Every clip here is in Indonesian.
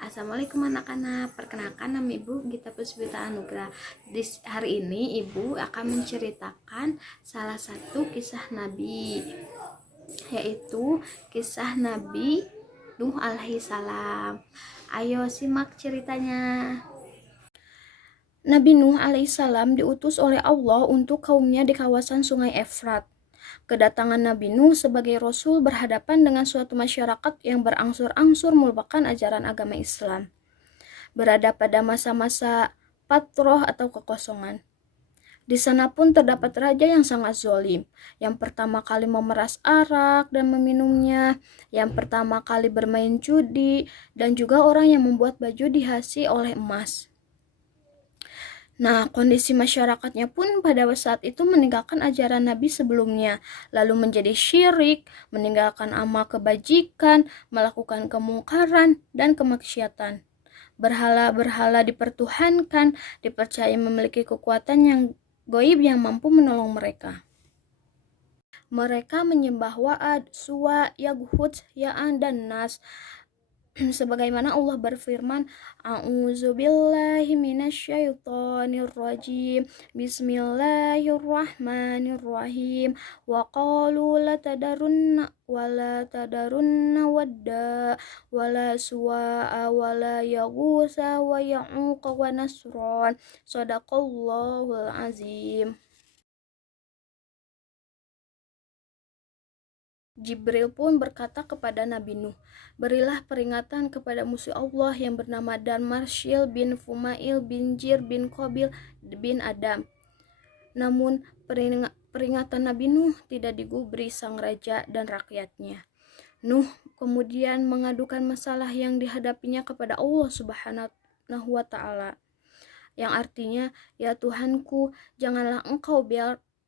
Assalamualaikum anak-anak, perkenalkan nama Ibu Gita Puspita Anugrah. Hari ini Ibu akan menceritakan salah satu kisah Nabi, yaitu kisah Nabi Nuh alaihi salam. Ayo simak ceritanya. Nabi Nuh alaihissalam diutus oleh Allah untuk kaumnya di kawasan Sungai Efrat. Kedatangan Nabi Nuh sebagai Rasul berhadapan dengan suatu masyarakat yang berangsur-angsur melupakan ajaran agama Islam. Berada pada masa-masa patroh atau kekosongan. Di sana pun terdapat raja yang sangat zalim, yang pertama kali memeras arak dan meminumnya, yang pertama kali bermain judi, dan juga orang yang membuat baju dihiasi oleh emas. Nah, kondisi masyarakatnya pun pada saat itu meninggalkan ajaran Nabi sebelumnya, lalu menjadi syirik, meninggalkan amal kebajikan, melakukan kemungkaran dan kemaksiatan. Berhala-berhala dipertuhankan, dipercaya memiliki kekuatan yang gaib yang mampu menolong mereka. Mereka menyembah Wa'ad, Suwa, Yaghut, Ya'an, dan Nas. Sebagaimana Allah berfirman, A'udzubillahi minasyaitonirrajim. Bismillahirrahmanirrahim. Wa qalu la tadarunna wadda wala suwa'a wala yaghusa wa ya'uqa wa nasran. Shadaqallahul azim. Jibril pun berkata kepada Nabi Nuh, berilah peringatan kepada musuh Allah yang bernama Dan Marsyil bin Fumail bin Jir bin Qabil bin Adam. Namun peringatan Nabi Nuh tidak digubri sang raja dan rakyatnya. Nuh kemudian mengadukan masalah yang dihadapinya kepada Allah Subhanahu wa Ta'ala, yang artinya, ya Tuhanku, janganlah Engkau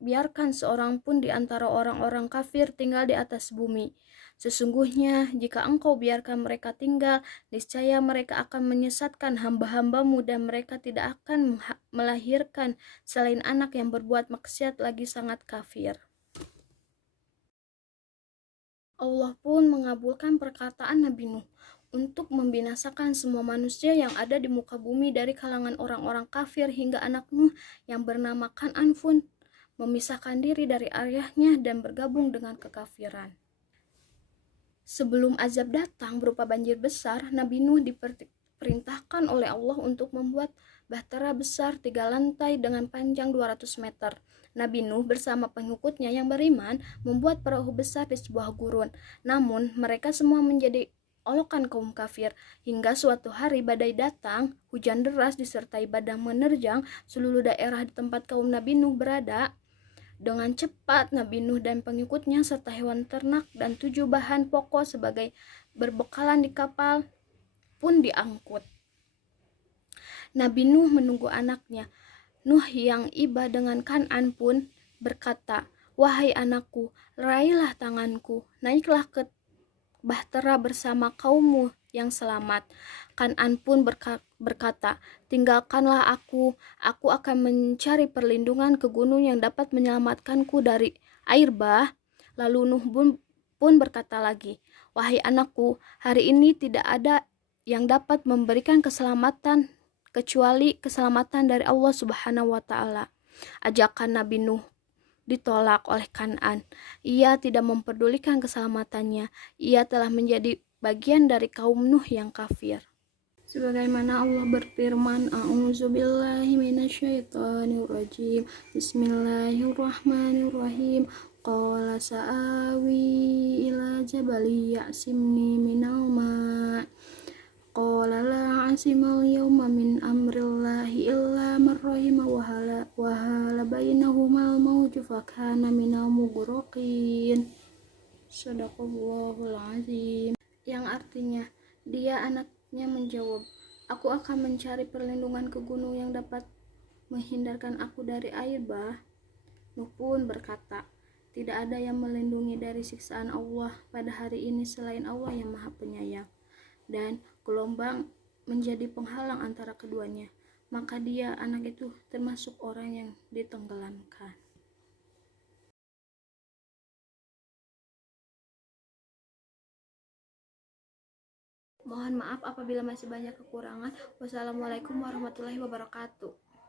biarkan seorang pun di antara orang-orang kafir tinggal di atas bumi. Sesungguhnya jika Engkau biarkan mereka tinggal, niscaya mereka akan menyesatkan hamba-hambamu dan mereka tidak akan melahirkan selain anak yang berbuat maksiat lagi sangat kafir. Allah pun mengabulkan perkataan Nabi Nuh untuk membinasakan semua manusia yang ada di muka bumi dari kalangan orang-orang kafir hingga anak Nuh yang bernama Kan'an pun memisahkan diri dari ayahnya dan bergabung dengan kekafiran. Sebelum azab datang berupa banjir besar, Nabi Nuh diperintahkan oleh Allah untuk membuat bahtera besar 3 lantai dengan panjang 200 meter. Nabi Nuh bersama pengikutnya yang beriman membuat perahu besar di sebuah gurun. Namun mereka semua menjadi olokan kaum kafir. Hingga suatu hari badai datang, hujan deras disertai badai menerjang seluruh daerah di tempat kaum Nabi Nuh berada. Dengan cepat Nabi Nuh dan pengikutnya serta hewan ternak dan 7 bahan pokok sebagai berbekalan di kapal pun diangkut. Nabi Nuh menunggu anaknya. Nuh yang iba dengan Kan'an pun berkata, wahai anakku, raihlah tanganku, naiklah ke bahtera bersama kaummu yang selamat. Kan'an pun berkata, tinggalkanlah aku akan mencari perlindungan ke gunung yang dapat menyelamatkanku dari air bah. Lalu Nuh pun berkata lagi, wahai anakku, hari ini tidak ada yang dapat memberikan keselamatan kecuali keselamatan dari Allah Subhanahu wa Ta'ala. Ajakan Nabi Nuh ditolak oleh Kan'an. Ia tidak memperdulikan keselamatannya. Ia telah menjadi bagian dari kaum Nuh yang kafir. Sebagaimana Allah berfirman, A'udzubillahi minasyaitonirrajim. Bismillahirrahmanirrahim. Qala sa'awi ila jabali ya'simni minal ma'. Qala la 'asimal yawma min amrillahi illa man rahima wa hala bainahumal mawju fakana minal mughraqin. Shadaqallahul azim. Yang artinya, dia anaknya menjawab, aku akan mencari perlindungan ke gunung yang dapat menghindarkan aku dari air bah. Nuh pun berkata, tidak ada yang melindungi dari siksaan Allah pada hari ini selain Allah yang Maha Penyayang. Dan gelombang menjadi penghalang antara keduanya, maka dia, anak itu, termasuk orang yang ditenggelamkan. Mohon maaf apabila masih banyak kekurangan. Wassalamualaikum warahmatullahi wabarakatuh.